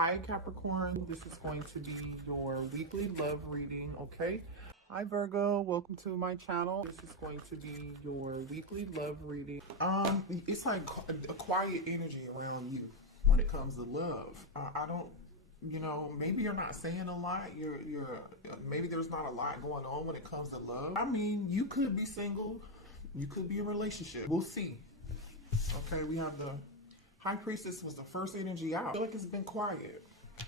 Hi Capricorn, this is going to be your weekly love reading, okay? Hi Virgo, welcome to my channel. This is going to be your weekly love reading. It's like a quiet energy around you when it comes to love. I don't, maybe you're not saying a lot. Maybe there's not a lot going on when it comes to love. I mean, you could be single, you could be in a relationship. We'll see. Okay, we have the High Priestess was the first energy out. I feel like it's been quiet.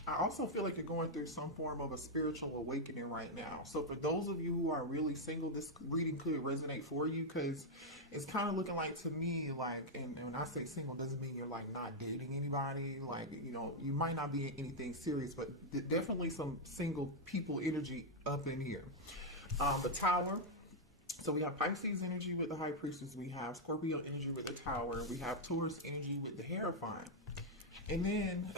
I also feel like you're going through some form of a spiritual awakening right now. So for those of you who are really single, this reading could resonate for you because it's kind of looking like to me, like, and when I say single, doesn't mean you're like not dating anybody. Like, you might not be in anything serious, but definitely some single people energy up in here. The Tower. So we have Pisces energy with the High Priestess, we have Scorpio energy with the Tower, we have Taurus energy with the Hierophant. And then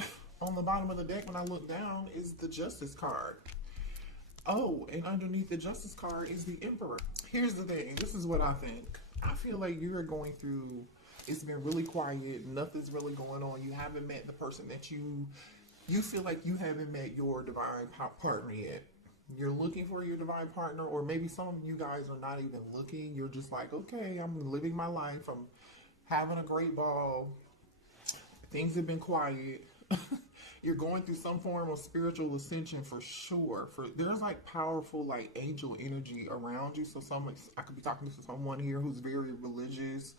on the bottom of the deck, when I look down, is the Justice card. Oh, and underneath the Justice card is the Emperor. Here's the thing, this is what I think. I feel like you're going through, it's been really quiet, nothing's really going on, you haven't met the person that you feel like you haven't met your divine partner yet. You're looking for your divine partner, or maybe some of you guys are not even looking. You're just like, okay, I'm living my life. I'm having a great ball. Things have been quiet. You're going through some form of spiritual ascension for sure. There's like powerful like angel energy around you. So I could be talking to someone here who's very religious,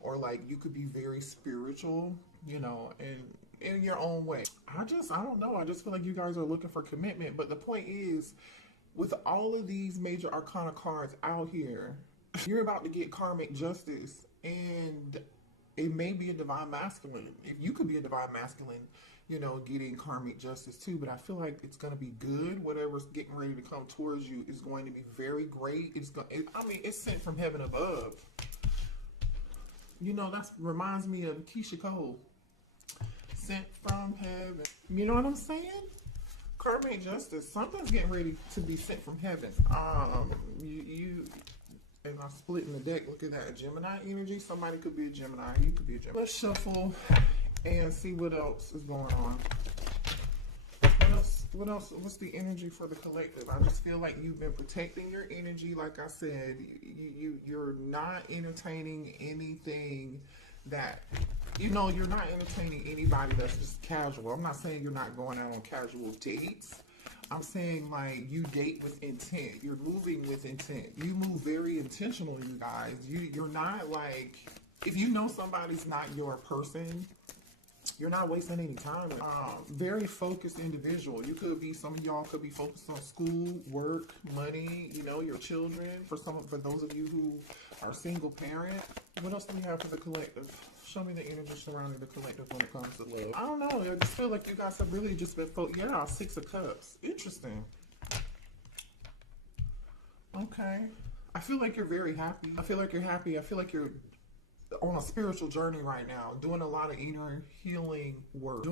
or like you could be very spiritual, and in your own way. I don't know. I just feel like you guys are looking for commitment. But the point is, with all of these major arcana cards out here, you're about to get karmic justice, and it may be a divine masculine. If you could be a divine masculine, getting karmic justice too. But I feel like it's going to be good. Whatever's getting ready to come towards you is going to be very great. It's sent from heaven above. That reminds me of Keisha Cole. Sent from heaven. You know what I'm saying? Karmic justice. Something's getting ready to be sent from heaven. And I'm splitting the deck. Look at that. Gemini energy. Somebody could be a Gemini. You could be a Gemini. Let's shuffle and see what else is going on. What else? What's the energy for the collective? I just feel like you've been protecting your energy. Like I said, you're not entertaining anything that, you're not entertaining anybody that's just casual. I'm not saying you're not going out on casual dates. I'm saying like you date with intent. You're moving with intent. You move very intentional, you guys. You're not like, if you know somebody's not your person, you're not wasting any time. Very focused individual. You could be, some of y'all could be focused on school, work, money, your children. For those of you who are single parent. What else do we have for the collective? Show me the energy surrounding the collective when it comes to love. I don't know. I just feel like you guys have really just been yeah, 6 of Cups. Interesting. Okay. I feel like you're very happy. I feel like you're happy. I feel like you're on a spiritual journey right now, doing a lot of inner healing work,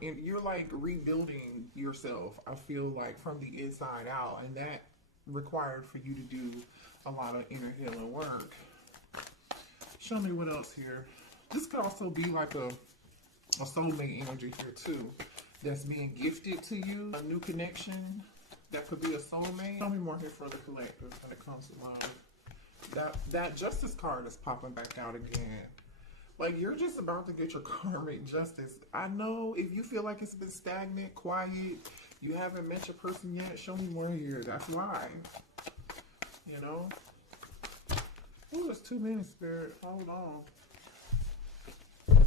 you're like rebuilding yourself, I feel like, from the inside out, and that required for you to do a lot of inner healing work. Show me what else here. This could also be like a soulmate energy here too, that's being gifted to you, a new connection that could be a soulmate. Show me more here for the collective when it comes to love. That Justice card is popping back out again. Like, you're just about to get your karmic justice. I know if you feel like it's been stagnant, quiet, you haven't met your person yet, show me more here. That's why. Oh, there's too many, Spirit. Hold on.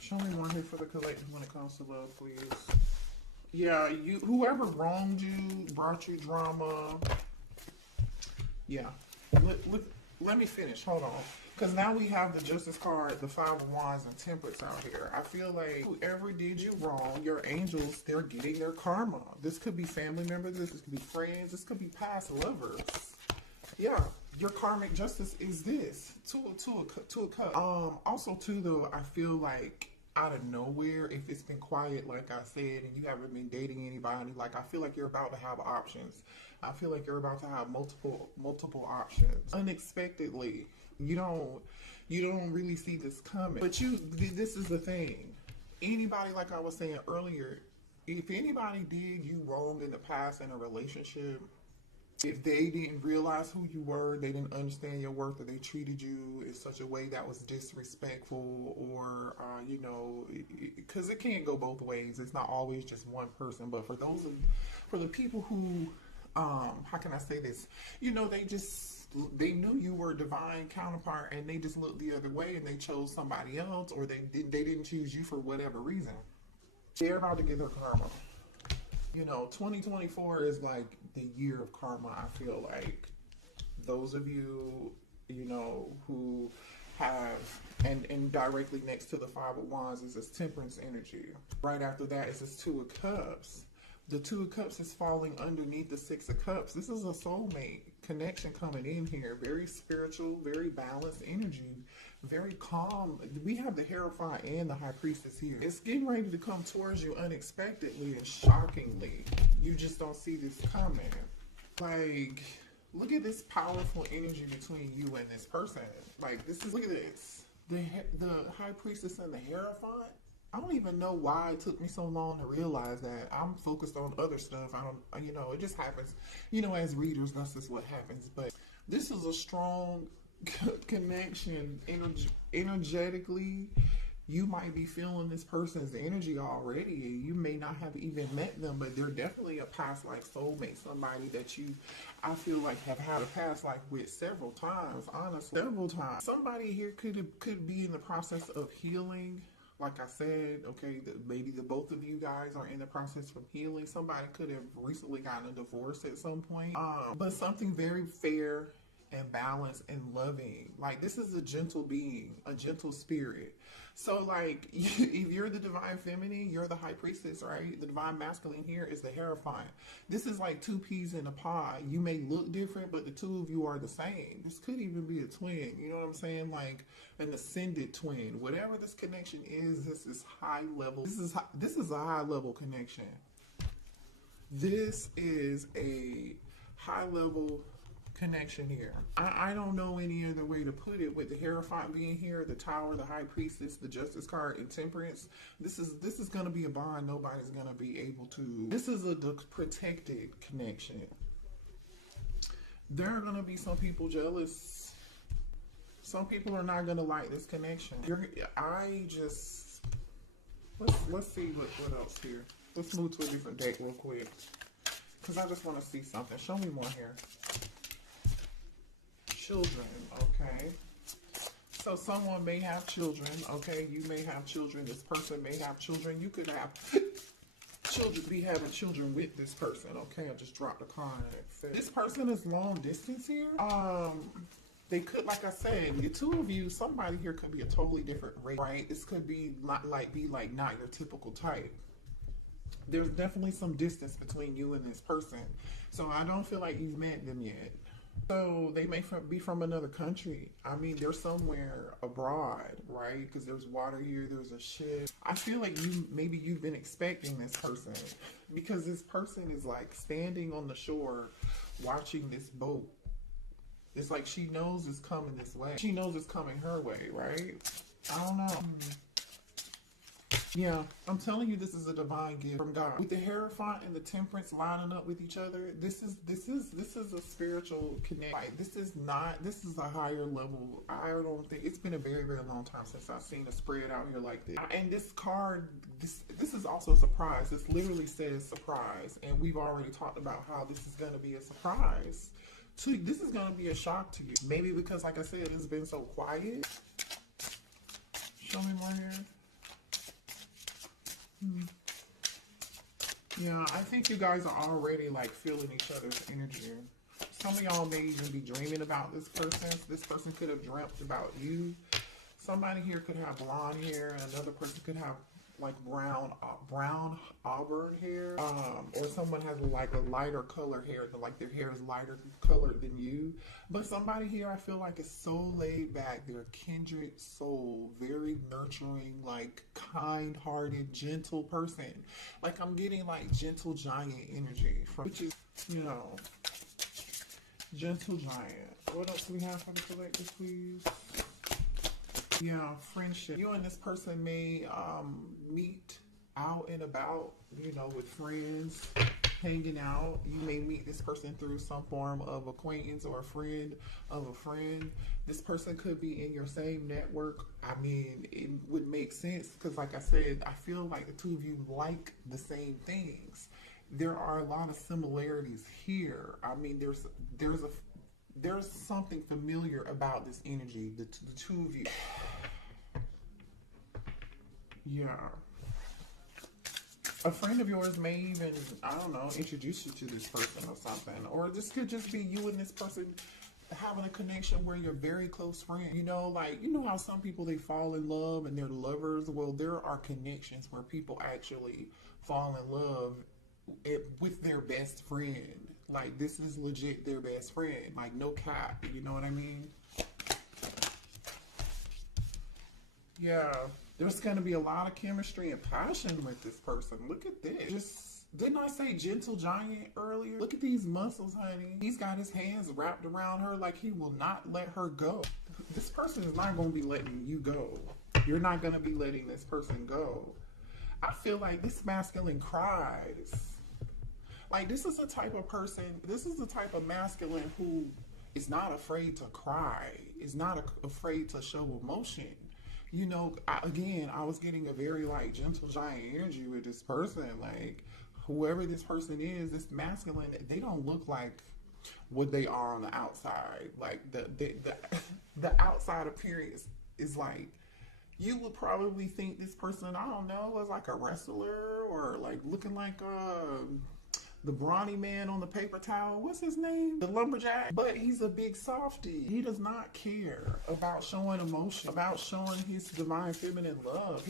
Show me more here for the collective when it comes to love, please. Yeah, whoever wronged you, brought you drama. Yeah. Let me finish. Hold on. Because now we have the Justice card, the 5 of Wands, and Temperance out here. I feel like whoever did you wrong, your angels, they're getting their karma. This could be family members. This could be friends. This could be past lovers. Yeah. Your karmic justice is this. Two of Cups. Also, too, though, I feel like out of nowhere, if it's been quiet, like I said, and you haven't been dating anybody, like, I feel like you're about to have options. I feel like you're about to have multiple options. Unexpectedly. You don't really see this coming. But this is the thing. Anybody, like I was saying earlier, if anybody did you wrong in the past in a relationship, if they didn't realize who you were, they didn't understand your worth, or they treated you in such a way that was disrespectful, or you know, because it can't go both ways. It's not always just one person. But for the people who, how can I say this? You know, they knew you were a divine counterpart, and they just looked the other way, and they chose somebody else, or they didn't choose you for whatever reason. They're about to get their karma. You know, 2024 is like the year of karma, I feel like. Those of you, you know, who have, and directly next to the Five of Wands is this Temperance energy. Right after that is this Two of Cups. The Two of Cups is falling underneath the Six of Cups. This is a soulmate connection coming in here. Very spiritual, very balanced energy. Very calm. We have the Hierophant and the High Priestess here. It's getting ready to come towards you unexpectedly and shockingly. You just don't see this coming. Like, look at this powerful energy between you and this person. Like, this is, look at this. The High Priestess and the Hierophant. I don't even know why it took me so long to realize that. I'm focused on other stuff. I don't, you know, it just happens. You know, as readers, that's just what happens. But this is a strong connection. Energetically, you might be feeling this person's energy already. You may not have even met them, but they're definitely a past life soulmate. Somebody that you, I feel like, have had a past life with several times. Honestly, several times. Somebody here could be in the process of healing. Like I said, okay, maybe the both of you guys are in the process of healing. Somebody could have recently gotten a divorce at some point. But something very fair and balanced and loving. Like, this is a gentle being, a gentle spirit. So, like, if you're the divine feminine, you're the High Priestess, right? The divine masculine here is the Hierophant. This is like two peas in a pod. You may look different, but the two of you are the same. This could even be a twin. You know what I'm saying? Like an ascended twin. Whatever this connection is, this is high level. This is a high level connection. This is a high level connection here. I don't know any other way to put it, with the Hierophant being here, the Tower, the High Priestess, the Justice card, and Temperance. This is going to be a bond nobody's going to be able to. This is a protected connection. There are going to be some people jealous. Some people are not going to like this connection. Let's see what else here. Let's move to a different deck real quick, because I just want to see something. Show me more here. Children, okay? So someone may have children, okay? You may have children. This person may have children. You could have children, be having children with this person, okay? I just dropped a card. This person is long distance here. They could, like I said, the two of you, somebody here could be a totally different race, right? This could be not your typical type. There's definitely some distance between you and this person. So I don't feel like you've met them yet. So they may be from another country. I mean, they're somewhere abroad, right? Because there's water here, there's a ship. I feel like maybe you've been expecting this person, because this person is like standing on the shore watching this boat. It's like she knows it's coming this way. She knows it's coming her way, right? I don't know. Yeah, I'm telling you, this is a divine gift from God. With the Hierophant and the Temperance lining up with each other, this is a spiritual connection. Like, this is a higher level. I don't think, it's been a very, very long time since I've seen a spread out here like this. And this card, this is also a surprise. This literally says surprise, and we've already talked about how this is going to be a surprise. This is going to be a shock to you. Maybe because, like I said, it's been so quiet. Show me more here. Yeah, I think you guys are already like feeling each other's energy. Some of y'all may even be dreaming about this person. This person could have dreamt about you. Somebody here could have blonde hair, and another person could have like brown auburn hair, or someone has like a lighter color hair, like their hair is lighter colored than you. But somebody here, I feel like, is so laid back. They're a kindred soul, very nurturing, like kind-hearted, gentle person. Like, I'm getting like gentle giant energy from, which is, you know, gentle giant. What else do we have for the collective, please? Yeah, friendship. You and this person may meet out and about, you know, with friends, hanging out. You may meet this person through some form of acquaintance or a friend of a friend. This person could be in your same network. I mean, it would make sense because, like I said, I feel like the two of you like the same things. There are a lot of similarities here. I mean, there's something familiar about this energy, the two of you. Yeah. A friend of yours may even, I don't know, introduce you to this person or something. Or this could just be you and this person having a connection where you're very close friends. You know, like, you know how some people, they fall in love and they're lovers? Well, there are connections where people actually fall in love with their best friend. Like, this is legit their best friend. Like, no cap. You know what I mean? Yeah. There's going to be a lot of chemistry and passion with this person. Look at this. Didn't I say gentle giant earlier? Look at these muscles, honey. He's got his hands wrapped around her like he will not let her go. This person is not going to be letting you go. You're not going to be letting this person go. I feel like this masculine cries. Like, this is the type of person, this is the type of masculine who is not afraid to cry, is not afraid to show emotion. You know, I was getting a very, like, gentle giant energy with this person. Like, whoever this person is, this masculine, they don't look like what they are on the outside. Like, the outside appearance is like, you would probably think this person, I don't know, was like a wrestler or like looking like the brawny man on the paper towel. What's his name? The lumberjack. But he's a big softie. He does not care about showing emotion, about showing his divine feminine love.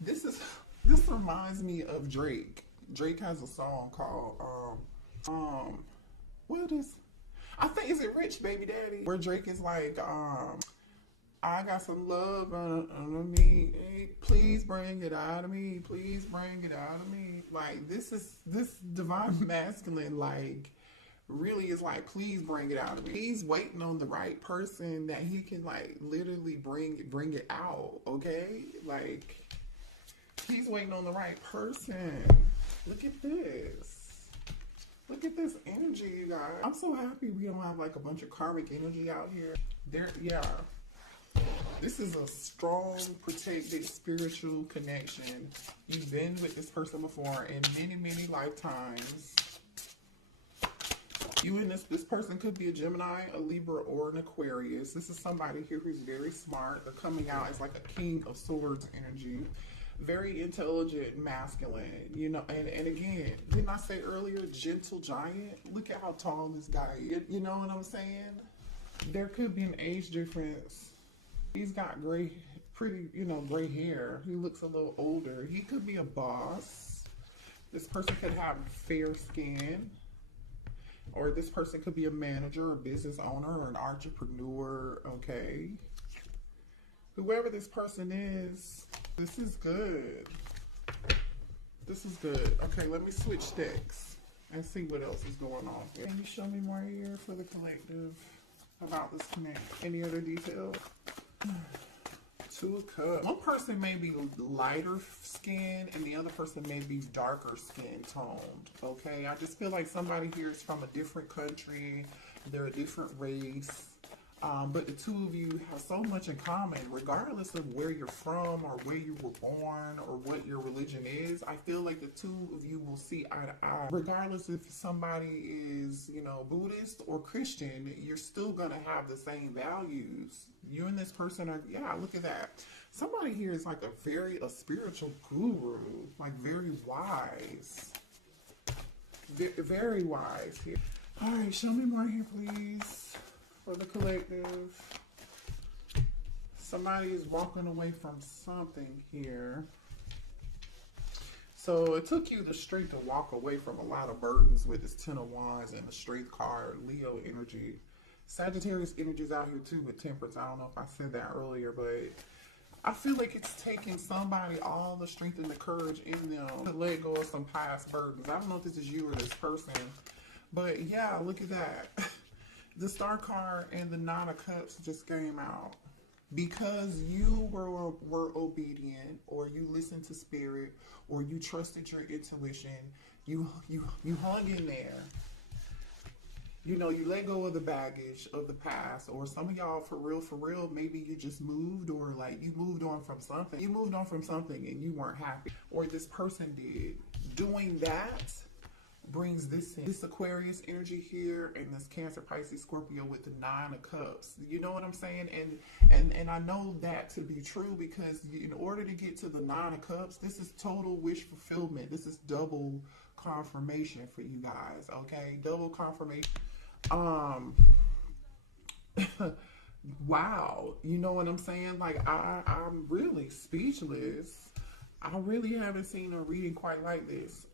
This reminds me of Drake. Drake has a song called what is, I think, is it Rich Baby Daddy? Where Drake is like, I got some love under me. Please bring it out of me. Please bring it out of me. Like, this divine masculine, like, really is like, please bring it out of me. He's waiting on the right person that he can, like, literally bring it out, okay? Like, he's waiting on the right person. Look at this. Look at this energy, you guys. I'm so happy we don't have, like, a bunch of karmic energy out here. Yeah. This is a strong, protected, spiritual connection. You've been with this person before in many, many lifetimes. You and this person could be a Gemini, a Libra, or an Aquarius. This is somebody here who's very smart. They're coming out as like a King of Swords energy. Very intelligent, masculine, you know, and again, didn't I say earlier, gentle giant? Look at how tall this guy is. You know what I'm saying? There could be an age difference. He's got gray hair. He looks a little older. He could be a boss. This person could have fair skin. Or this person could be a manager, a business owner, or an entrepreneur, okay? Whoever this person is, this is good. This is good. Okay, let me switch decks and see what else is going on here. Can you show me more here for the collective about this connect? Any other details? Two of Cups. One person may be lighter skin and the other person may be darker skin toned. Okay, I just feel like somebody here is from a different country. They're a different race. But the two of you have so much in common, regardless of where you're from or where you were born or what your religion is. I feel like the two of you will see eye to eye. Regardless if somebody is, you know, Buddhist or Christian, you're still going to have the same values. You and this person are, yeah, look at that. Somebody here is like a spiritual guru, like very wise. Very wise here. All right, show me more here, please. For the collective, somebody is walking away from something here. So it took you the strength to walk away from a lot of burdens with this Ten of Wands and the Strength card, Leo energy. Sagittarius energy is out here too with Temperance. I don't know if I said that earlier, but I feel like it's taking somebody all the strength and the courage in them to let go of some past burdens. I don't know if this is you or this person, but yeah, look at that. The Star card and the Nine of Cups just came out. because you were obedient, or you listened to spirit, or you trusted your intuition, you hung in there. You know, you let go of the baggage of the past, or some of y'all for real, maybe you just moved, or like you moved on from something. You moved on from something and you weren't happy, or this person did. Doing that brings this in. This Aquarius energy here, and this Cancer, Pisces, Scorpio with the Nine of Cups. You know what I'm saying? And I know that to be true, because in order to get to the Nine of Cups, this is total wish fulfillment. This is double confirmation for you guys, okay? Double confirmation. Wow, you know what I'm saying? Like, I'm really speechless. I really haven't seen a reading quite like this.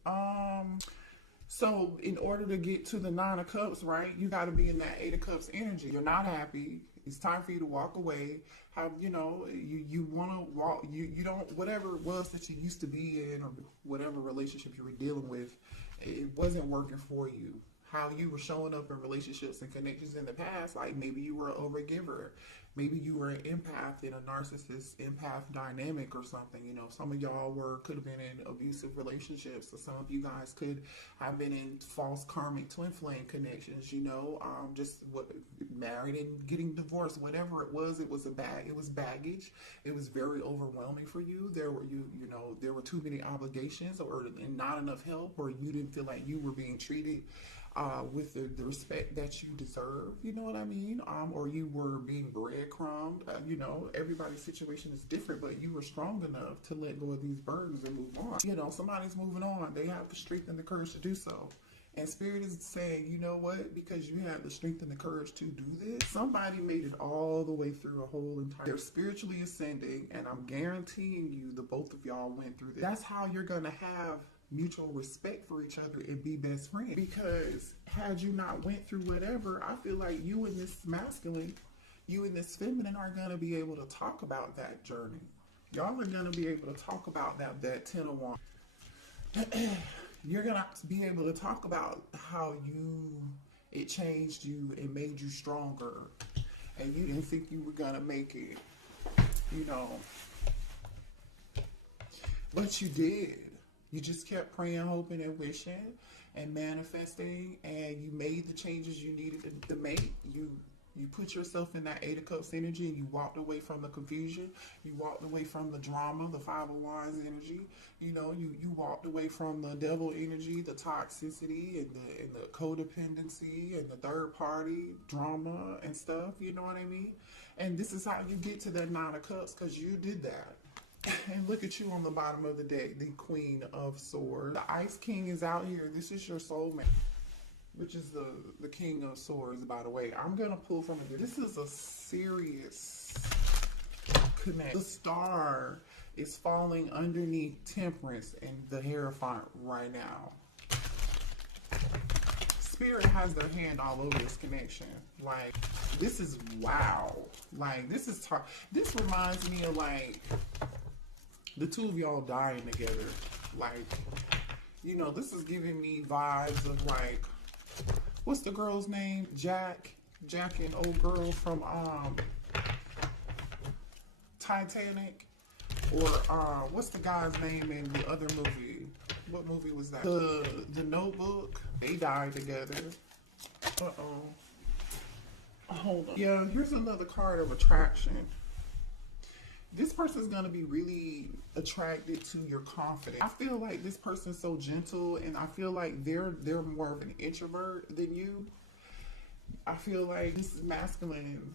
So in order to get to the Nine of Cups, right, you got to be in that Eight of Cups energy. You're not happy. It's time for you to walk away. How, you know, you want to walk, you don't, whatever it was that you used to be in, or whatever relationship you were dealing with, it wasn't working for you. How you were showing up in relationships and connections in the past, like maybe you were an overgiver, maybe you were an empath in a narcissist empath dynamic or something. You know, some of y'all could have been in abusive relationships, or some of you guys could have been in false karmic twin flame connections. You know, just married and getting divorced, whatever it was baggage. It was very overwhelming for you. There were too many obligations, or not enough help, or you didn't feel like you were being treated with the respect that you deserve, you know what I mean? Or you were being breadcrumbed. You know, everybody's situation is different, but you were strong enough to let go of these burdens and move on. You know, somebody's moving on. They have the strength and the courage to do so. And Spirit is saying, you know what? Because you have the strength and the courage to do this, somebody made it all the way through a whole entire... They're spiritually ascending, and I'm guaranteeing you the both of y'all went through this. That's how you're going to have mutual respect for each other and be best friends. Because had you not went through whatever, I feel like you and this masculine, you and this feminine are going to be able to talk about that journey. Y'all are going to be able to talk about that 10 of Wands. You're going to be able to talk about how it changed you and made you stronger, and you didn't think you were going to make it, you know, but you did. You just kept praying, hoping, and wishing, and manifesting, and you made the changes you needed to make. You put yourself in that Eight of Cups energy, and you walked away from the confusion. You walked away from the drama, the Five of Wands energy. You know, you walked away from the devil energy, the toxicity, and the codependency, and the third party drama and stuff. You know what I mean? And this is how you get to that Nine of Cups, because you did that. And look at you on the bottom of the deck, the Queen of Swords. The Ice King is out here. This is your soulmate, which is the King of Swords, by the way. I'm going to pull from it. This is a serious connect. The star is falling underneath Temperance and the Hierophant right now. Spirit has their hand all over this connection. Like, this is wow. Like, this reminds me of, like, the two of y'all dying together. Like, you know, this is giving me vibes of, like, what's the girl's name? Jack and old girl from Titanic, or what's the guy's name in the other movie? What movie was that? The Notebook. They died together. Hold on. Yeah, here's another card of attraction. This person's gonna be really attracted to your confidence. I feel like this person's so gentle, and I feel like they're more of an introvert than you. I feel like this is masculine.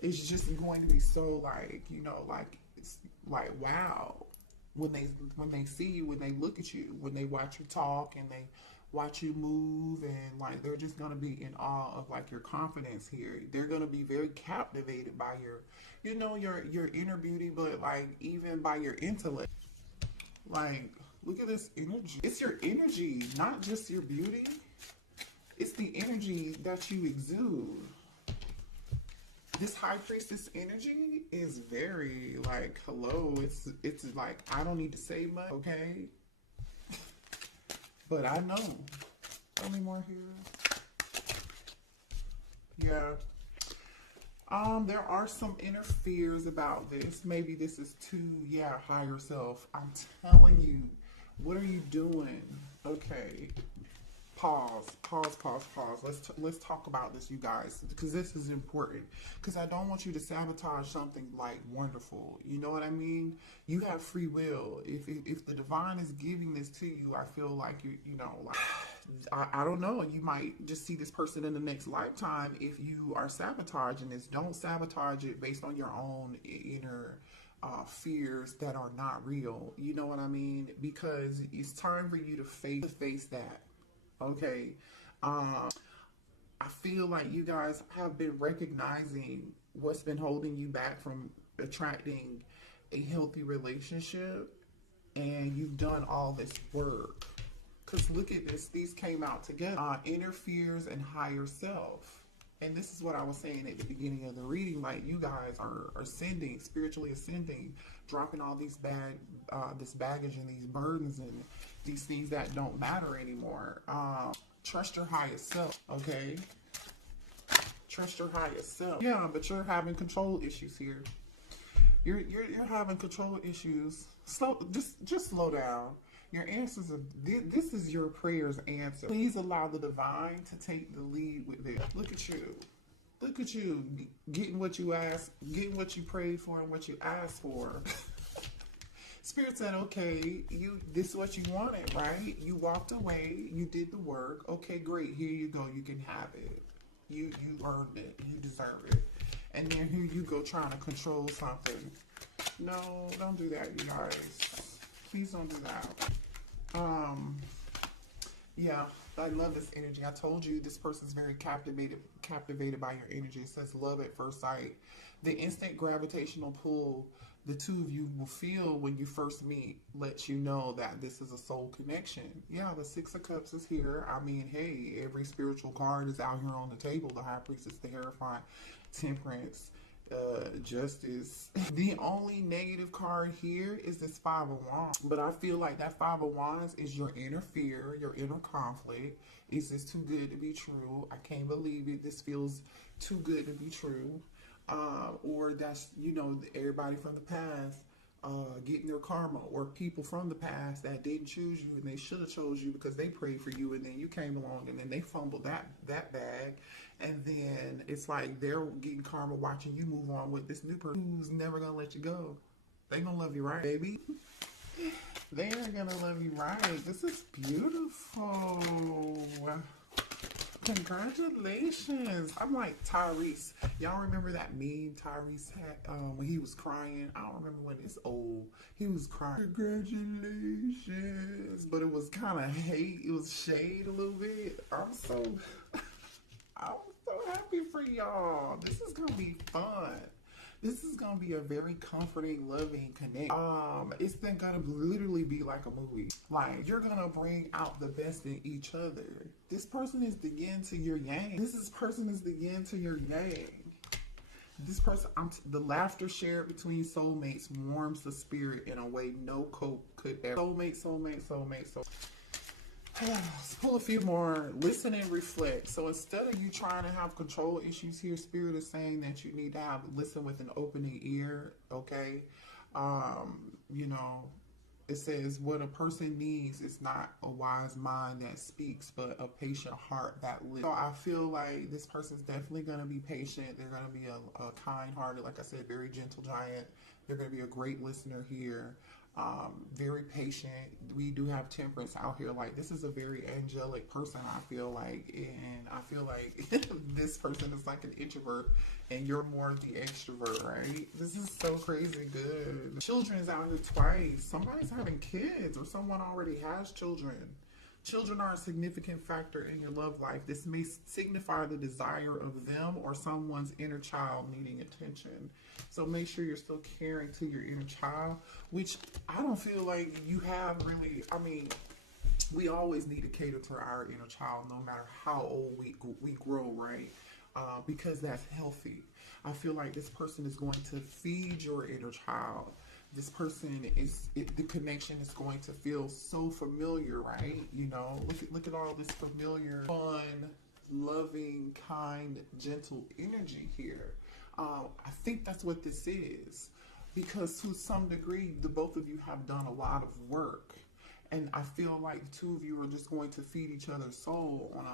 It's just going to be so, like, you know, like, it's like, wow, when they see you, when they look at you, when they watch you talk, and they watch you move, and like, they're just gonna be in awe of, like, your confidence here. They're gonna be very captivated by your, you know, your inner beauty, but like even by your intellect. Like, look at this energy. It's your energy, not just your beauty. It's the energy that you exude. This High Priestess energy is very, like, hello. It's like, I don't need to say much, okay? But I know. Tell me more here. Yeah. There are some inner fears about this. Maybe this is too, yeah, higher self. I'm telling you, what are you doing? Okay. Pause. Let's talk about this, you guys, because this is important. Because I don't want you to sabotage something like wonderful. You know what I mean? You have free will. If the divine is giving this to you, I feel like you know, like I don't know. You might just see this person in the next lifetime if you are sabotaging this. Don't sabotage it based on your own inner fears that are not real. You know what I mean? Because it's time for you to face that. Okay. I feel like you guys have been recognizing what's been holding you back from attracting a healthy relationship, and you've done all this work. Because look at this, these came out together. Inner fears and higher self. And this is what I was saying at the beginning of the reading. Like, you guys are ascending, spiritually ascending, dropping all these this baggage and these burdens and these things that don't matter anymore. Trust your highest self, okay? Trust your highest self. Yeah, but you're having control issues here. You're having control issues. Just slow down. Your answers are, this is your prayer's answer. Please allow the divine to take the lead with it. Look at you. Look at you getting what you asked, getting what you prayed for and what you asked for. Spirit said, okay, this is what you wanted, right? You walked away, you did the work. Okay, great. Here you go. You can have it. You earned it. You deserve it. And then here you go trying to control something. No, don't do that, you guys. Please don't do that. Yeah, I love this energy. I told you this person's very captivated by your energy. It says love at first sight. The instant gravitational pull the two of you will feel when you first meet lets you know that this is a soul connection. Yeah, the Six of Cups is here. I mean, hey, every spiritual card is out here on the table. The High Priestess, the Hierophant, Temperance, Justice. The only negative card here is this Five of Wands. But I feel like that Five of Wands is your inner fear, your inner conflict. Is this too good to be true? I can't believe it. This feels too good to be true. Or that's, you know, everybody from the past getting their karma, or people from the past that didn't choose you and they should have chose you because they prayed for you and then you came along and then they fumbled that bag, and then it's like they're getting karma watching you move on with this new person who's never gonna let you go. They gonna love you right, baby. They are gonna love you right. This is beautiful. Congratulations. I'm like Tyrese. Y'all remember that meme Tyrese had when he was crying? I don't remember when it's old. He was crying. Congratulations. But it was kind of hate. It was shade a little bit. I'm so happy for y'all. This is gonna be fun. This is gonna be a very comforting, loving connection. It's then gonna literally be like a movie. Like, you're gonna bring out the best in each other. This person is the yin to your yang. This person is the yin to your yang. This person, the laughter shared between soulmates warms the spirit in a way no cope could ever. Soulmate. Let's pull a few more. Listen and reflect. So instead of you trying to have control issues here, Spirit is saying that you need to listen with an opening ear, okay? You know, it says what a person needs is not a wise mind that speaks, but a patient heart that lives. So I feel like this person's definitely going to be patient. They're going to be a kind-hearted, like I said, very gentle giant. They're going to be a great listener here. Very patient. We do have Temperance out here. Like, this is a very angelic person, I feel like, and I feel like this person is like an introvert and you're more the extrovert, right? This is so crazy good. Children's out here twice. Somebody's having kids, or someone already has children. Children are a significant factor in your love life. This may signify the desire of them or someone's inner child needing attention. So make sure you're still caring to your inner child, which I don't feel like you have really. I mean, we always need to cater to our inner child no matter how old we grow, right? Because that's healthy. I feel like this person is going to feed your inner child. This person the connection is going to feel so familiar, right? You know, look at all this familiar, fun, loving, kind, gentle energy here. I think that's what this is, because to some degree, the both of you have done a lot of work. And I feel like the two of you are just going to feed each other's soul on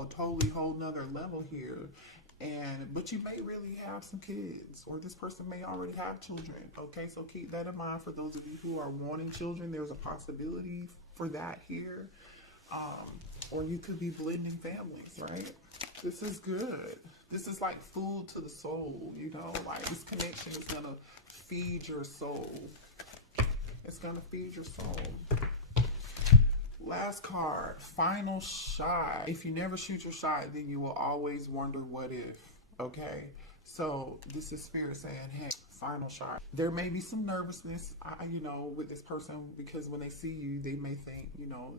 a totally whole nother level here. But you may really have some kids, or this person may already have children. Okay, so keep that in mind for those of you who are wanting children. There's a possibility for that here. Or you could be blending families, right? This is good. This is like food to the soul, you know? Like, this connection is gonna feed your soul. It's gonna feed your soul. Last card, final shot. If you never shoot your shot, then you will always wonder what if, okay? So this is Spirit saying, hey, final shot. There may be some nervousness, you know, with this person, because when they see you, they may think, you know,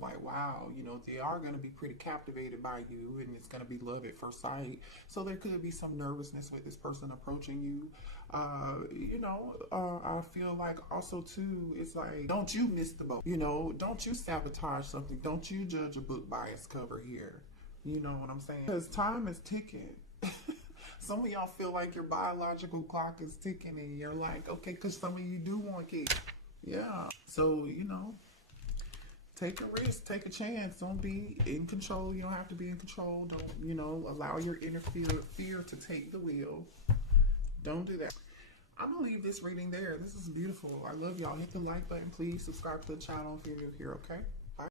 like, wow, you know, they are going to be pretty captivated by you, and it's going to be love at first sight. So there could be some nervousness with this person approaching you. You know, I feel like also too, it's like, don't you miss the boat, you know, don't you sabotage something, don't you judge a book by its cover here, you know what I'm saying? Because time is ticking. Some of y'all feel like your biological clock is ticking, and you're like, okay, because some of you do want kids. Yeah, so, you know, take a risk, take a chance. Don't be in control. You don't have to be in control. Don't, you know, allow your inner fear to take the wheel. Don't do that. I'm going to leave this reading there. This is beautiful. I love y'all. Hit the like button, please. Subscribe to the channel if you're new here, okay?